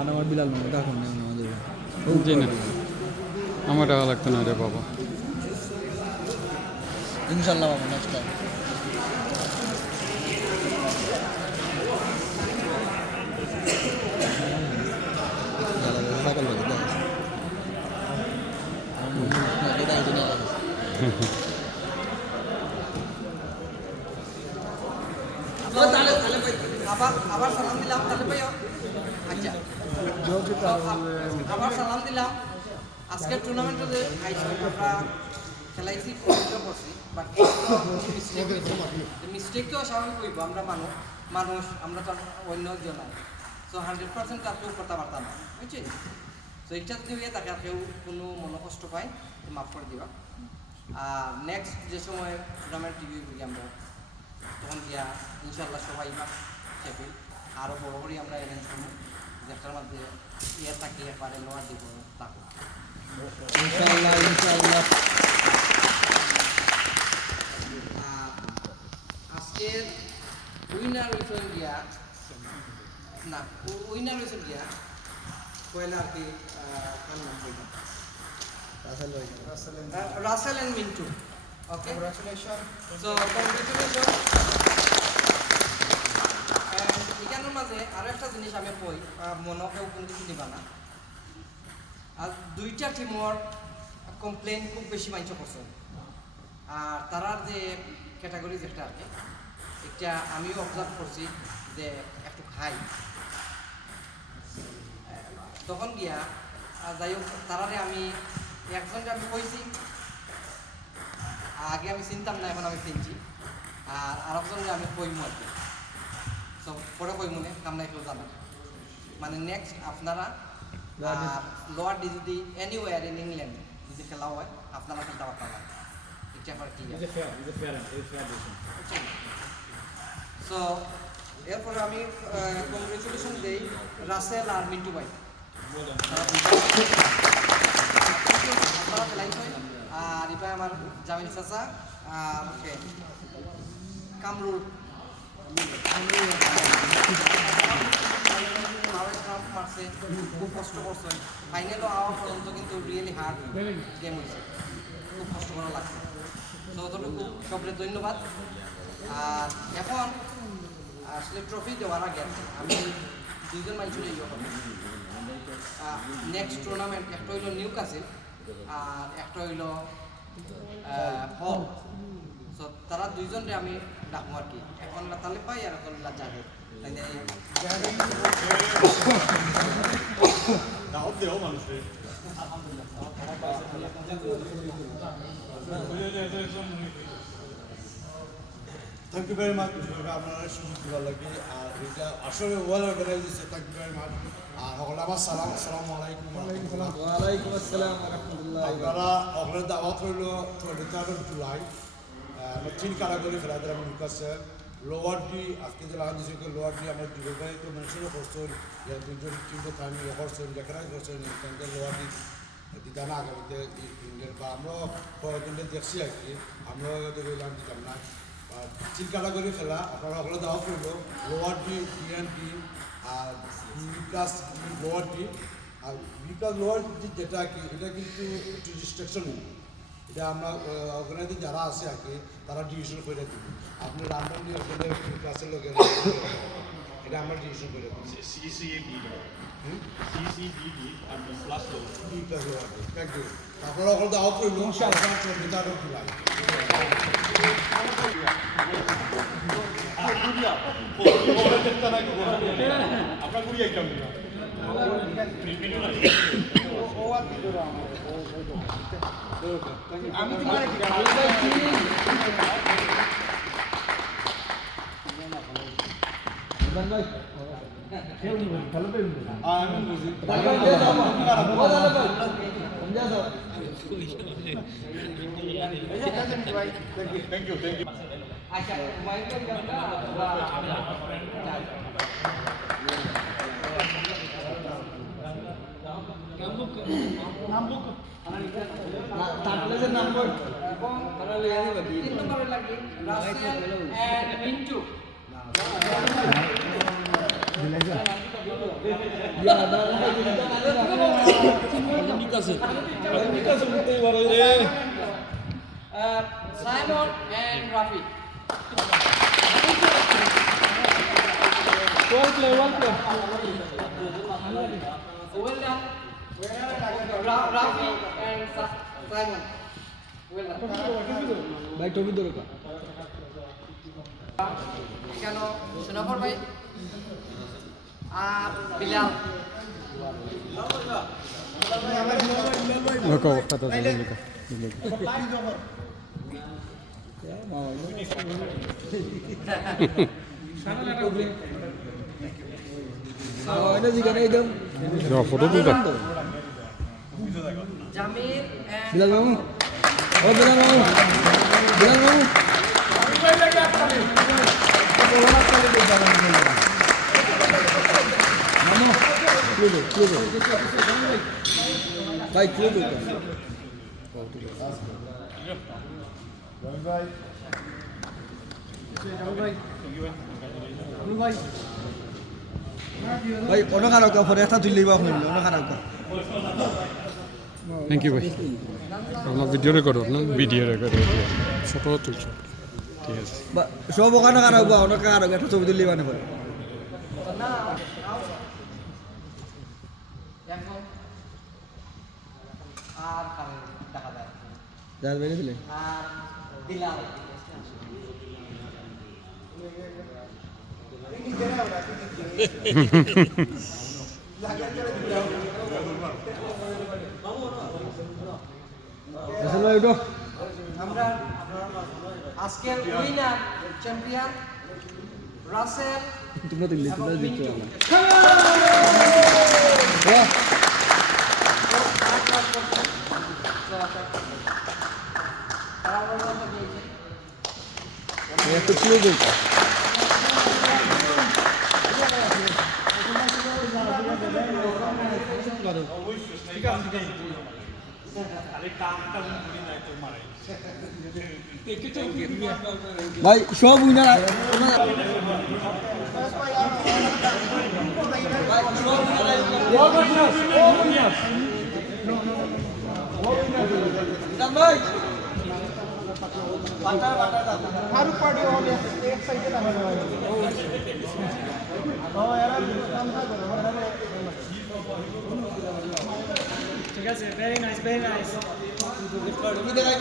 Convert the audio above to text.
আমার বিলাল মামা কাকুন আমাদের জি না আমার টাকা লাগতো না রে বাবা ইনশাল্লাহ বাবা নেক্সট টাইম সকাল বেলা দেখা আবার সালাম দিলাম তাহলে ভাই আচ্ছা আবার সালাম দিলাম আজকের টুর্নামেন্টে আমরা খেলাইছি পছন্দ করছি বাট মিস্টেক হয়েছে মিস্টেক তো স্বাভাবিক হইব আমরা মানুষ আমরা তো অন্য জন নাই সো 100% আর কেউ করতে পারতাম না বুঝছি তো এটা যদি হয়ে থাকে আর কেউ কোনো মনোকষ্ট পায় তো মাফ করে দিবা আর নেক্সট যে সময় টুর্নামেন্ট টিভি করি আমরা তখন গিয়া ইনশাল্লাহ সবাই খেপি আরও বড় করে আমরা অ্যারেঞ্জ করবো যেটার মধ্যে ইয়ে থাকি একবারে লোয়ার দিব থাকো ইনশাআল্লাহ ইনশাআল্লাহ আজকের উইনার হয়েছেন গিয়া না উইনার হয়েছেন গিয়া পয়লা আর কি Rasel and Mintu okay congratulation so congratulation এখানের মাঝে আরো একটা জিনিস আমি কই মনে কেউ কোনো কিছু দিবা না আর দুইটা টিমর কমপ্লেন খুব বেশি মাইন্ড করছে আর তারার যে ক্যাটাগরি যেটা আর কি এটা আমিও অবজার্ভ করছি যে একটু হাই তখন গিয়া যাই হোক তারারে আমি একজনকে আমি কইছি আগে আমি চিনতাম না এখন আমি চিনছি আর আরেকজনকে আমি কইমু আর কি তো পরে কইমু না কামনা কেউ জানে মানে নেক্সট আপনারা আর লোয়ার ডি যদি এনিওয়ার ইন ইংল্যান্ড যদি খেলা হয় আপনারা খেলতে পারতাম না এটা আমার কি সো এরপরে আমি কংগ্রেচুলেশন দেই রাসেল আর মিন্টু ভাই আপনারা খেলাইছ আর এবার আমার জামিল চাচা আর কামরুল মারছে খুব কষ্ট করছে ফাইনালও আওয়া পর্যন্ত কিন্তু রিয়েলি হার্ড গেম হয়েছে খুব কষ্ট করা লাগছে তো অতটুকু সবরে ধন্যবাদ আর এখন আসলে ট্রফি দেওয়ার আগে আমি দুইজন মাইল চলে যাবো নেক্সট টুর্নামেন্ট একটা হইল নিউ কাসিল আর একটা হইল হল সো তারা দুইজনরে আমি ডাকবো আর কি এখন তালে পাই আর এখন জাহেদ দাওয়াত দেও মানুষে থ্যাংক ইউ ভেরি মাচ আপনারা সুযোগ দেওয়ার লাগে আর এটা আসলে ওয়েল অর্গানাইজ হয়েছে থ্যাংক ইউ ভেরি মাচ আর সকলে আমার সালাম আসসালামু আলাইকুম ওয়ালাইকুম আসসালাম ওয়া রাহমাতুল্লাহ আপনারা সকলের দাওয়াত হইল 23rd জুলাই তিন কারাগরি খেলাধুলা আমি ঢুকাচ্ছে লোয়ার ডি আজকে যে লাগা দিয়েছে লোয়ার ডি আমার যুবক ভাই তো মেনশনও করছেন দুজন টিমকে আমি করছেন রেকগনাইজ করছেন কিন্তু লোয়ার ডি দিতানা আগামীতে ইংল্যান্ড বা আমরা কয়েকজনকে দেখছি আর কি আমরাও হয়তো বললাম দিতাম না তিন কারাগরি খেলা আপনারা সকলে দাওয়াত হইল লোয়ার ডি বিএনপি আর বি প্লাস লোয়ার ডি আর বি প্লাস লোয়ার ডি যেটা কি এটা কিন্তু একটু রিস্ট্রিকশন এটা আমরা অর্গানাইজার যারা আছে আর কি তারা ডিভিশন করে দিই আপনি রান্ডমলি ওখানে ক্লাসের লোক এটা আমরা ডিভিশন করে দিই থ্যাংক ইউ আপনারা ওখানে দাওয়াত করব আপনার গুড়িয়া কেমন আমি তোমার ভালো পেয়ে থ্যাংক ইউ আচ্ছা নম্বর এবং 3 নম্বরে লাগে Rasel and Mintu Simon and Rafi. Well done. Rafi and Simon. Well done. ভাই টপি ধরো কা কেন সুনাফর ভাই আর বিলাল লোক কথা বলে লোক এটা জিগানে একদম ফটো তুলতা জামির বিলাল মামু ও বিলাল মামু বিলাল মামু মামু ক্লোজ ভাই ক্লোজ ভাই অন্য কারো পরে একটা তুললেই বা আপনার অন্য কারো থ্যাংক ইউ ভাই আপনার ভিডিও রেকর্ড হোক না ভিডিও রেকর্ড ফটো তুলছ ঠিক আছে সব ওখানে কারো অন্য কারো একটা ছবি তুললেই মানে পরে না এখন আর কারণ দেখা যায় যার বেরিয়ে দিলে আর বিলাল আসল ভাই উঠো আমরা আজকের উইনার চ্যাম্পিয়ন রাসেল তোমরা তুললে তোমরা দিচ্ছ একটু ক্লোজ ভাই সব উইনার ভাই ঠিক আছে, very nice, very nice. তুমি দেখাই